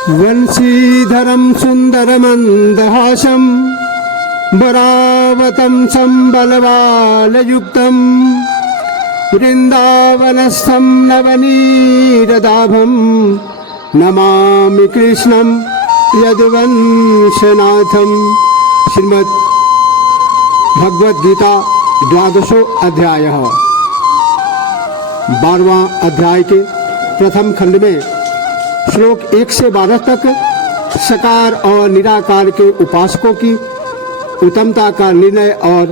वंशीधरं सुन्दरमन्दहासं वरावतं सम्बलवालयुक्तं वृन्दावनस्थं नवनीरदाभं नमामि कृष्णं यदुवंशनाथं। श्रीमद् भगवद गीता द्वादशो अध्याय। 12वां अध्याय के प्रथम खंड में श्लोक 1 से 12 तक सकार और निराकार के उपासकों की उत्तमता का निर्णय और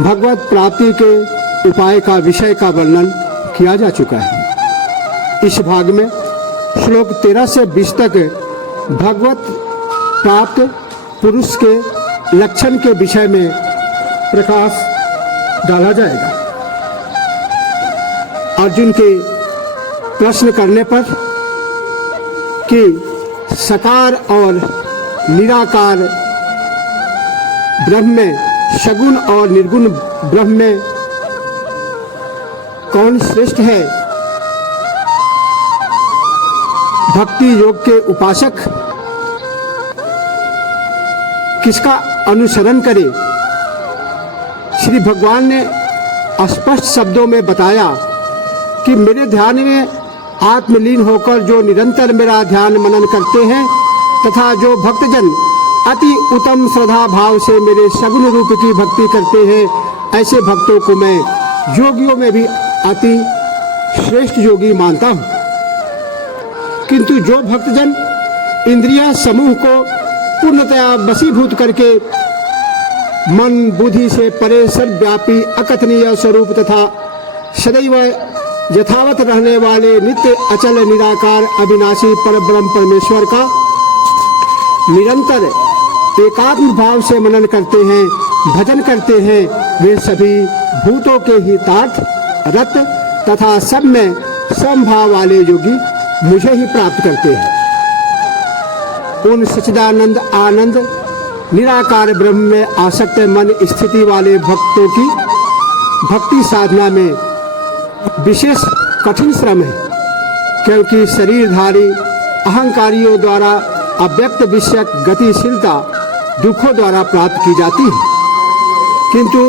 भगवत प्राप्ति के उपाय का विषय का वर्णन किया जा चुका है। इस भाग में श्लोक 13 से 20 तक भगवत प्राप्त पुरुष के लक्षण के विषय में प्रकाश डाला जाएगा। अर्जुन के प्रश्न करने पर कि सकार और निराकार ब्रह्म में सगुण और निर्गुण ब्रह्म में कौन श्रेष्ठ है, भक्ति योग के उपासक किसका अनुसरण करे। श्री भगवान ने स्पष्ट शब्दों में बताया कि मेरे ध्यान में आत्मलीन होकर जो निरंतर मेरा ध्यान मनन करते हैं तथा जो भक्तजन अति उत्तम श्रद्धा भाव से मेरे सगुण रूप की भक्ति करते हैं, ऐसे भक्तों को मैं योगियों में भी अति श्रेष्ठ योगी मानता हूँ। किंतु जो भक्तजन इंद्रिया समूह को पूर्णतया वशीभूत करके मन बुद्धि से परे सर्वव्यापी अकथनीय स्वरूप तथा सदैव यथावत रहने वाले नित्य अचल निराकार अविनाशी परब्रह्म परमेश्वर का निरंतर एकात्म भाव से मनन करते हैं, भजन करते हैं, वे सभी भूतों के हितार्थ रत तथा सब में समभाव वाले योगी मुझे ही प्राप्त करते हैं। उन सच्चिदानंद आनंद निराकार ब्रह्म में आसक्त मन स्थिति वाले भक्तों की भक्ति साधना में विशेष कठिन श्रम है, क्योंकि शरीरधारी अहंकारियों द्वारा अव्यक्त विषयक गतिशीलता दुखों द्वारा प्राप्त की जाती है। किंतु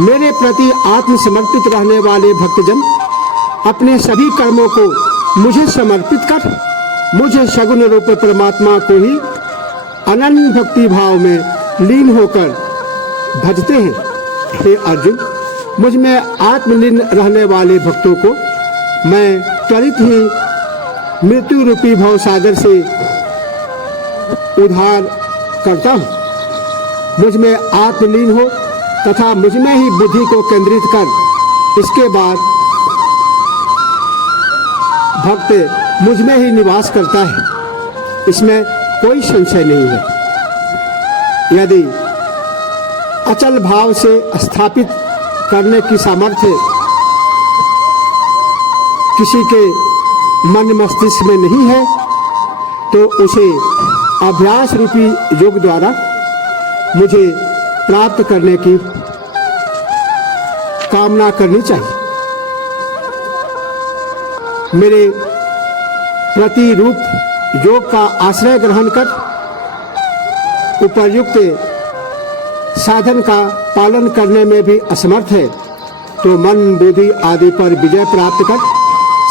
मेरे प्रति आत्मसमर्पित रहने वाले भक्तजन अपने सभी कर्मों को मुझे समर्पित कर मुझे सगुण रूप परमात्मा को ही अनन्य भक्ति भाव में लीन होकर भजते हैं। हे अर्जुन, मुझ में आत्मलीन रहने वाले भक्तों को मैं त्वरित ही मृत्यु रूपी भवसागर से उद्धार करता हूँ। मुझ में आत्मलीन हो तथा मुझ में ही बुद्धि को केंद्रित कर इसके बाद भक्त मुझ में ही निवास करता है, इसमें कोई संशय नहीं है। यदि अचल भाव से स्थापित करने की सामर्थ्य किसी के मन मस्तिष्क में नहीं है तो उसे अभ्यास रूपी योग द्वारा मुझे प्राप्त करने की कामना करनी चाहिए। मेरे प्रतिरूप योग का आश्रय ग्रहण कर उपर्युक्त साधन का पालन करने में भी असमर्थ है तो मन बुद्धि आदि पर विजय प्राप्त कर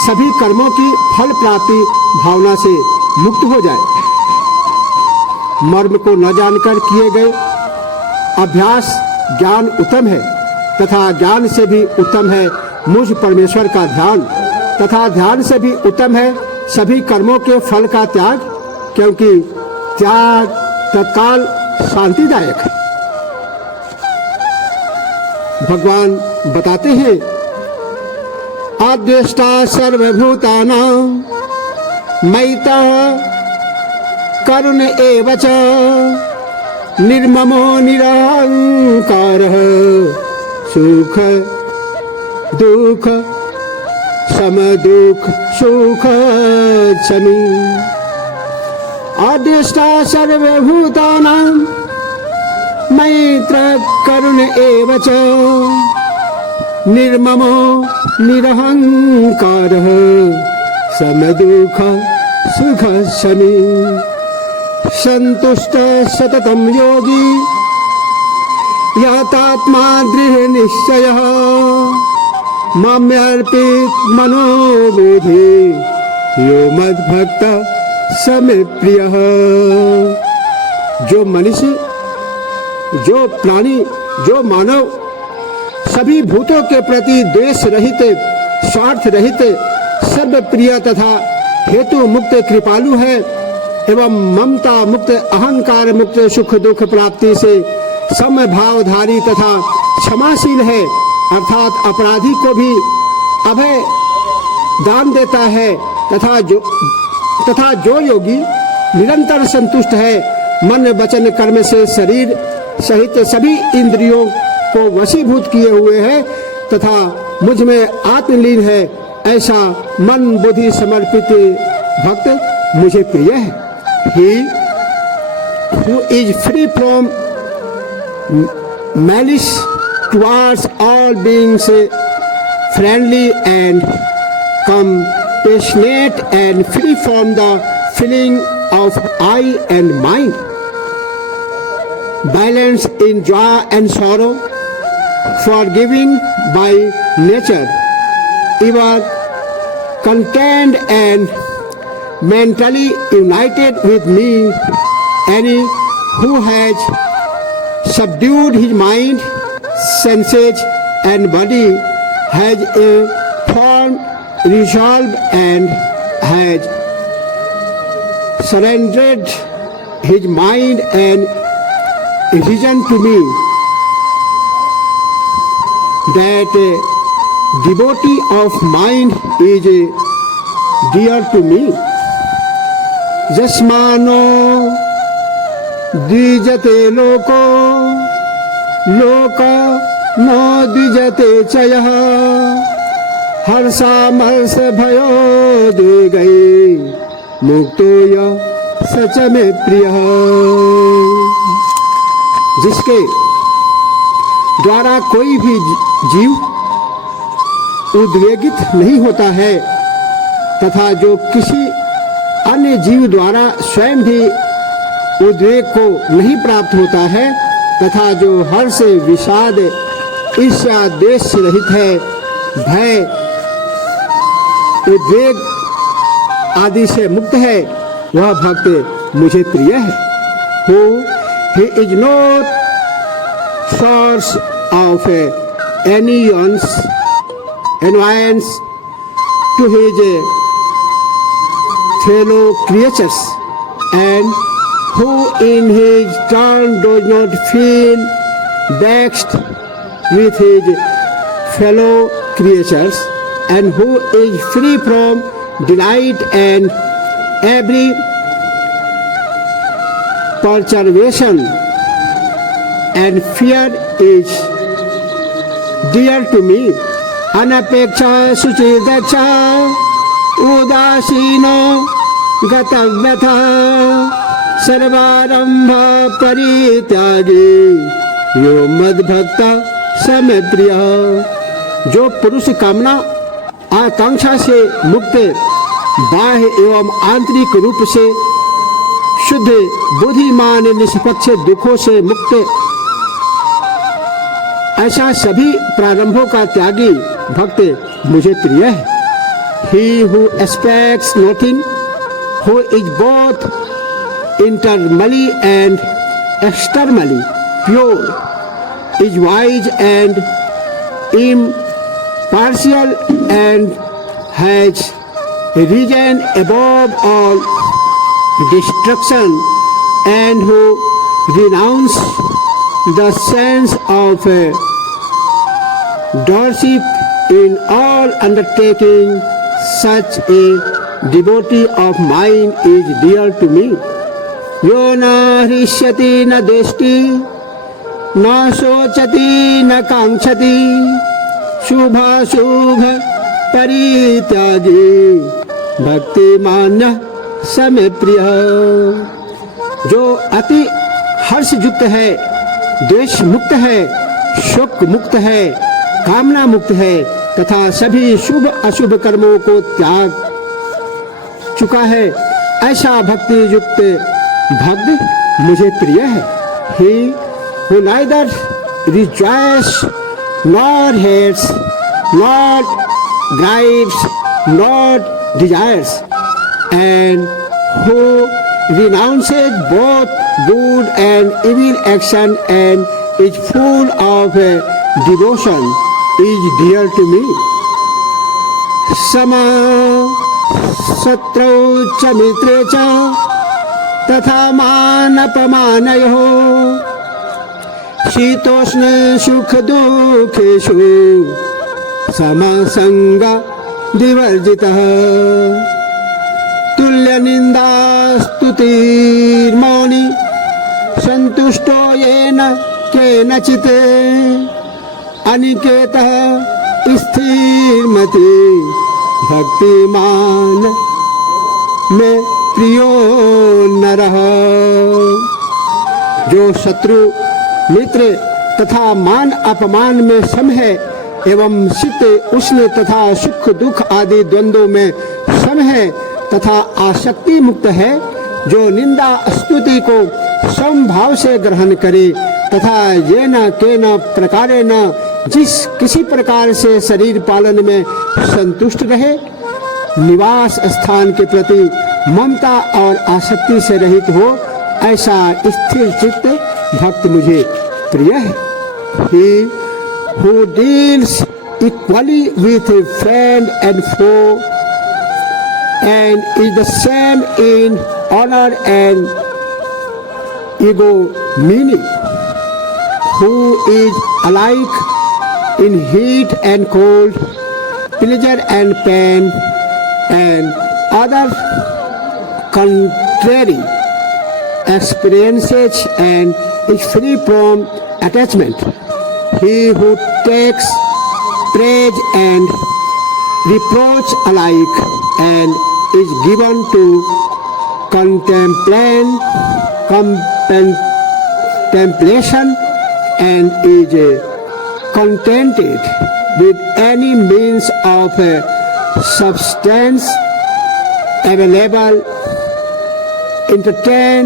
सभी कर्मों की फल प्राप्ति भावना से मुक्त हो जाए। मर्म को न जानकर किए गए अभ्यास ज्ञान उत्तम है तथा ज्ञान से भी उत्तम है मुझ परमेश्वर का ध्यान तथा ध्यान से भी उत्तम है सभी कर्मों के फल का त्याग, क्योंकि त्याग तत्काल शांतिदायक है। भगवान बताते हैं, आद्वेष्टा सर्वभूतानां मैता करुण एव च निर्ममो निरहंकारः सुख दुख सम दुख सुख शमी। आद्वेष्टा सर्वभूतानां मैत्र करुण एव च निर्ममो निरहंकारः समदुःख सुख शमी संतुष्ट सततम योगी यातात्मा दृढ़ निश्चय माम्यर्पित मनोबुधि यो मद्भक्त समे प्रिय। जो मनुष्य, जो प्राणी, जो मानव सभी भूतों के प्रति द्वेष रहित, स्वार्थ रहित, सर्व प्रिय तथा हेतु मुक्त कृपालु है एवं ममता मुक्त, अहंकार मुक्त, सुख दुख प्राप्ति से समभावधारी तथा क्षमाशील है, अर्थात अपराधी को भी अभय दान देता है तथा जो योगी निरंतर संतुष्ट है, मन वचन कर्म से शरीर सहित सभी इंद्रियों को वशीभूत किए हुए है तथा मुझ में आत्मलीन है, ऐसा मन बुद्धि समर्पित भक्त मुझे प्रिय है। He who is free from malice towards all beings, friendly and compassionate and free from the feeling of I and mine, balanced in joy and sorrow, forgiving by nature, ever content and mentally united with me, any who has subdued his mind, senses and body, has a firm resolve and has surrendered his mind and reason to me, that devotee of mine is dear to me. जस्मानो द्विजते लोको लोक no द्विजते चयः हर्षामर्ष भयो दिगै मुक्तो य सच में प्रियः। जिसके द्वारा कोई भी जीव उद्वेगित नहीं होता है तथा जो किसी अन्य जीव द्वारा स्वयं भी उद्वेग को नहीं प्राप्त होता है तथा जो हर्ष विषाद ईर्ष्या द्वेष से रहित है, भय उद्वेग आदि से मुक्त है, वह भक्त मुझे प्रिय है। He is not source of annoyance to his fellow creatures, and who in his turn does not feel vexed with his fellow creatures, and who is free from delight and every perturbation and fear is dear to me. Anapeksha suchidaksha उदासीनो गतव्यथा सर्वारंभ परित्यागी यो मद्भक्त समे प्रिय। जो पुरुष कामना आकांक्षा से मुक्त, बाह्य एवं आंतरिक रूप से शुद्ध, बुद्धिमान, निष्पक्ष, दुखों से मुक्त, ऐसा सभी प्रारंभों का त्यागी भक्त मुझे प्रिय है। He who expects nothing, who is both internally and externally pure, is wise and impartial and has risen above all destruction, and who renounces the sense of doership in all undertaking, such a devotee of mine is dear to me. Yo na hrishyati na deshti, na sochati na kankshati, shubha shubha परित्यागी भक्ति मान्य समय प्रिय। जो अति हर्ष युक्त है, द्वेष मुक्त है, शोक मुक्त है, कामना मुक्त है तथा सभी शुभ अशुभ कर्मों को त्याग चुका है, ऐसा भक्ति युक्त भक्त मुझे प्रिय है। He who neither rejoices nor hates, nor grieves, nor desires, and who renounces both good and evil action and is full of devotion is dear to me. Sama शत्रौ च मित्रे च तथा मानपमानयोः शीतोष्ण सुख दुःखेषु समसंग विवर्जितः तुल्य निंदा स्तुतिर्मौनी संतुष्टो येन केनचित् अनिकेतः स्थिरमति भक्तिमान में प्रियो नरः। जो शत्रु मित्र तथा मान अपमान में सम है एवं शीत उष्ण तथा सुख दुख आदि द्वंद्वों में सम है तथा आसक्ति मुक्त है, जो निंदा स्तुति को समभाव से ग्रहण करे तथा ये न के न प्रकारे न जिस किसी प्रकार से शरीर पालन में संतुष्ट रहे, निवास स्थान के प्रति ममता और आसक्ति से रहित हो, ऐसा स्थिर चित्त भक्त मुझे प्रिय है। He who deals equally with friend and foe and is the same in honor and ignominy, who is alike in heat and cold, pleasure and pain, and other contrary experiences and is free from attachment. He who takes praise and reproach alike and is given to contemplation and is contented with any means of substance available, entertain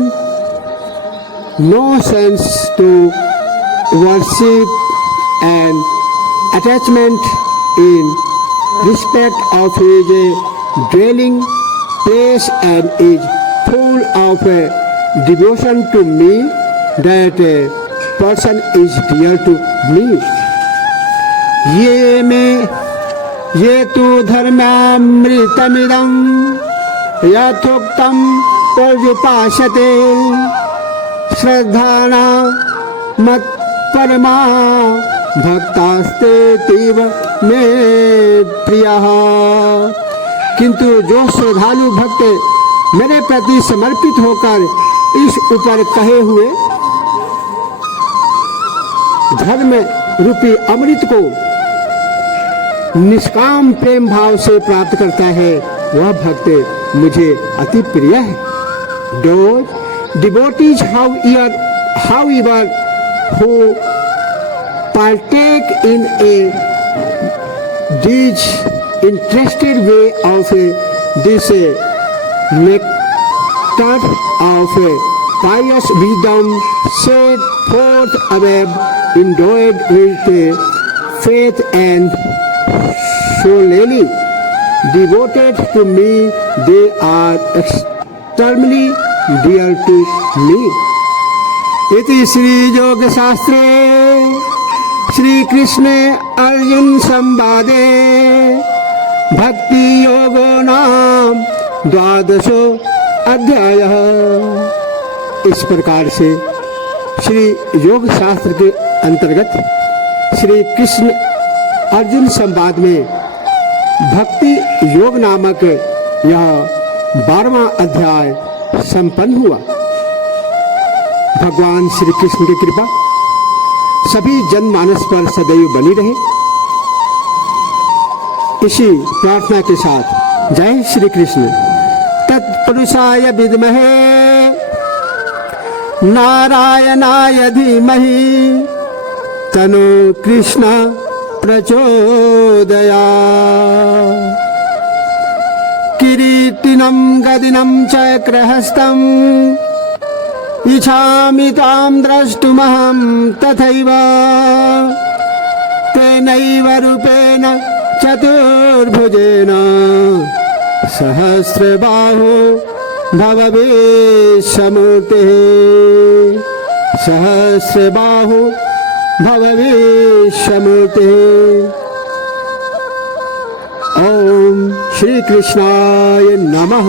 no sense to worship and attachment in respect of his dwelling place and is full of devotion to me, that person is dear to me. ये तु धर्मामृतमिदं यथोक्तं पर्युपासते श्रद्धाना मत्परमा भक्तास्तेतीव मे प्रियः। किंतु जो श्रद्धालु भक्त मेरे प्रति समर्पित होकर इस ऊपर कहे हुए धर्म रूपी अमृत को निष्काम प्रेम भाव से प्राप्त करता है, वह भक्त मुझे अति प्रिय है। Those devotees however who partake in a disinterested way of this nectar of pious wisdom set forth above, endowed with faith and solely devoted to me, they are extremely dear to me. इति श्री योग शास्त्रे श्री कृष्ण अर्जुन संवादे भक्ति योगो नाम 12वां अध्याय। इस प्रकार से श्री योग शास्त्र के अंतर्गत श्री कृष्ण अर्जुन संवाद में भक्ति योग नामक यह 12वां अध्याय संपन्न हुआ। भगवान श्री कृष्ण की कृपा सभी जनमानस पर सदैव बनी रहे, इसी प्रार्थना के साथ जय श्री कृष्ण। तत्पुरुषाय विद्महे नारायणाय धीमहि तनो कृष्ण प्रचोदयात्। किरीट दक्षिणं गदिनं चक्रहस्तम् इच्छामि तां द्रष्टुमहं तथैव तेनैव रूपेण चतुर्भुजेन सहस्रबाहो भव विश्वमूर्तिः सहस्रबाहो भव विश्वमूर्तिः। ओम श्री कृष्णाय नमः।